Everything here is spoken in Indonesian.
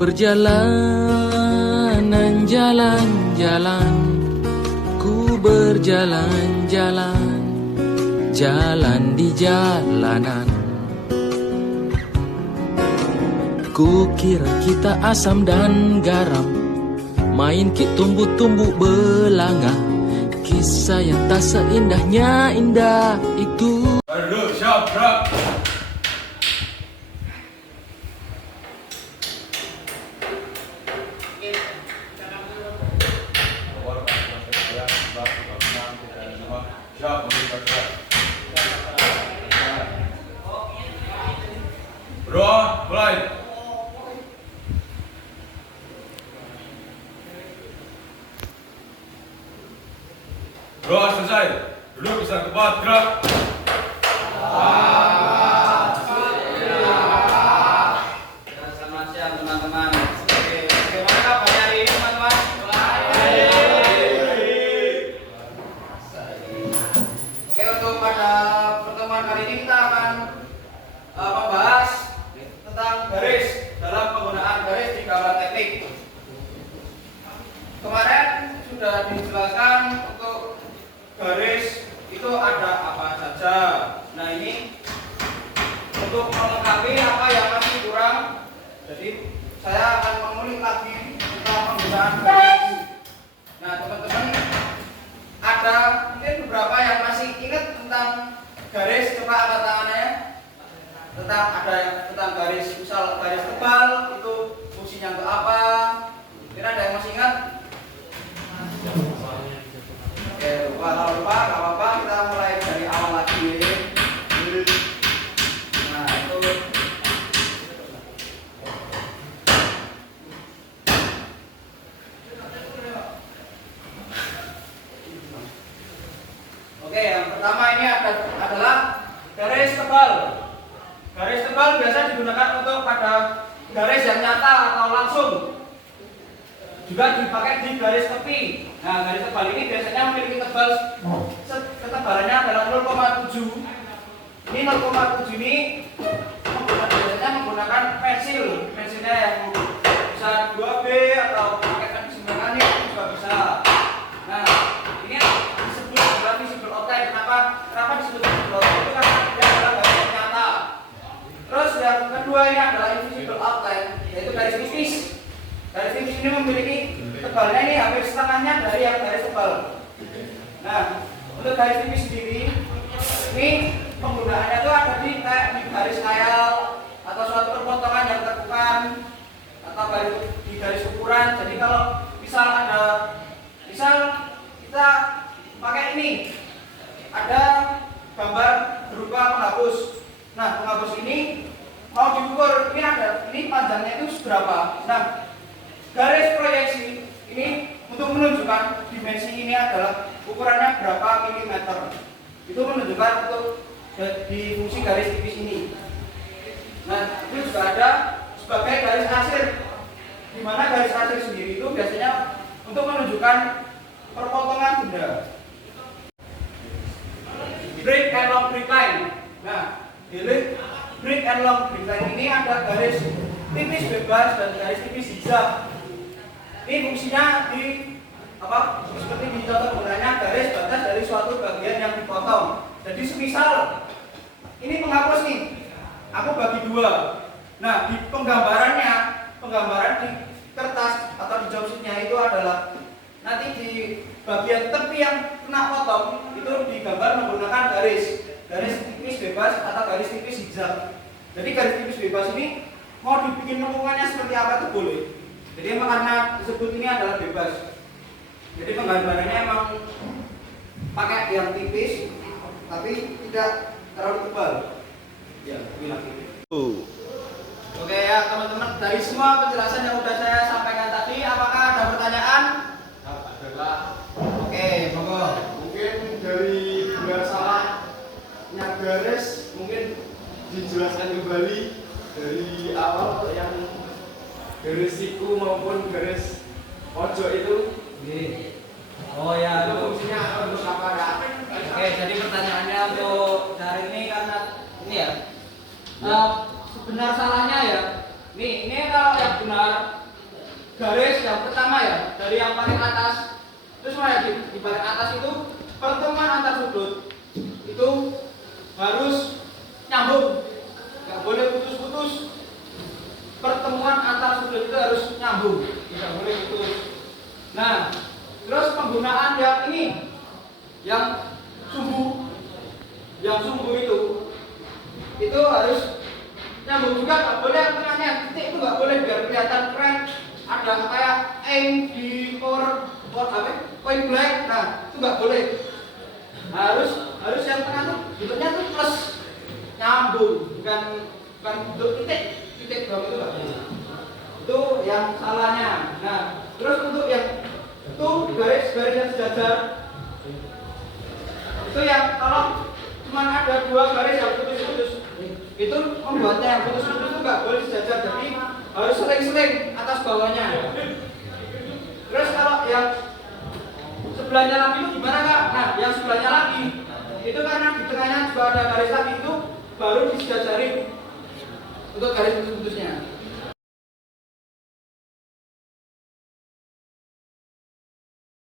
Perjalanan jalan-jalan, ku berjalan-jalan, jalan di jalanan. Ku kira kita asam dan garam, main kit tumbuh-tumbuh belanga. Kisah yang tak seindahnya indah itu. Aduh, siap, gerak. Bro, mulai. Bro, selesai. Duduk bisa tempat, gerak. Selamat siang teman-teman. Bagaimana kabar hari ini teman-teman? Oke, untuk pada pertemuan kali ini kita akan membahas tentang garis dalam penggunaan garis di gambar teknik. Kemarin sudah dijelaskan untuk garis itu ada apa saja. Nah, ini untuk melengkapi apa yang masih kurang, jadi saya akan mengulik lagi tentang penggunaan garis. Nah, teman-teman ada mungkin beberapa yang masih ingat tentang garis, coba angkat tangannya. Tentang garis, misal garis tebal itu fungsinya untuk apa? Mungkin ada yang masih ingat? Oke, kalau lupa nggak apa-apa, kita mulai dari awal lagi. Nah, itu oke, yang pertama ini adalah garis tebal. Garis tebal biasa digunakan untuk pada garis yang nyata atau langsung. Juga dipakai di garis tepi. Nah, garis tebal ini biasanya memiliki ketebalannya adalah 0,7. Ini 0,7 ini biasanya menggunakan pensilnya yang bisa 2B atau pakai pensil ini juga bisa. Nah, ini disebut adalah visible outline. Kenapa disebut visible outline? Itu karena dia adalah garis yang nyata. Terus yang kedua ini adalah invisible outline, yaitu garis tipis. Garis tipis ini memiliki tebalnya ini hampir setengahnya dari yang garis tebal. Nah, untuk garis tipis sendiri, ini penggunaannya itu ada di garis khayal atau suatu perpotongan yang terbuka atau di garis ukuran. Jadi kalau misal kita pakai ini, ada gambar berupa penghapus. Nah, penghapus ini mau diukur, ini panjangnya itu seberapa. Nah, garis proyeksi ini untuk menunjukkan dimensi ini adalah ukurannya berapa milimeter. Itu menunjukkan untuk di fungsi garis tipis ini. Nah, itu juga ada sebagai garis akhir, di mana garis akhir sendiri itu biasanya untuk menunjukkan perpotongan benda. Break and long break line. Nah, break and long break line ini ada garis tipis bebas dan garis tipis zigzag. Ini fungsinya seperti di contoh penggunaannya garis batas dari suatu bagian yang dipotong. Jadi semisal ini penghapus nih, aku bagi dua. Nah, di penggambaran di kertas atau di job sheet-nya itu adalah nanti di bagian tepi yang kena potong itu digambar menggunakan garis tipis bebas atau garis tipis zigzag. Jadi garis tipis bebas ini mau dibikin lengkungannya seperti apa itu boleh. Jadi emang karena disebut ini adalah bebas. Jadi penggambarannya emang pakai yang tipis tapi tidak terlalu tebal. Ya, bilang gitu. Oke ya teman-teman, dari semua penjelasan yang sudah saya sampaikan tadi, apakah ada pertanyaan? Adalah. Oke, monggo. Mungkin dari benar salahnya garis mungkin dijelaskan kembali dari awal yang garis siku maupun garis pojok itu. Oh ya, Itu fungsinya untuk apa ya? Oke, jadi pertanyaannya untuk hari ini karena ini ya, sebenar salahnya ya, Nih, ini kalau yang benar garis yang pertama ya, dari yang paling atas terus mulai di paling atas itu pertemuan antar sudut itu harus nyambung, nggak boleh putus-putus. Pertemuan antar sudut itu harus nyambung, tidak boleh putus. Nah, terus penggunaan yang ini, yang sumbu itu harus nyambung juga, nggak boleh tengahnya titik itu nggak boleh biar kelihatan keren. Ada kayak aim di point blank, nah itu nggak boleh. Harus yang tengah tuh bentuknya tuh plus nyambung, bukan bentuk titik doang itu nggak bisa. Itu yang salahnya. Nah, terus untuk yang itu garis yang sejajar itu yang kalau cuma ada dua garis yang putus-putus itu membuatnya yang putus-putus itu nggak boleh sejajar, jadi harus sering-sering atas bawahnya. Terus kalau yang sebelahnya lagi itu gimana kak? Nah, yang sebelahnya lagi itu karena di tengahnya juga ada garis lagi itu baru disejajarin untuk garis putus-putusnya.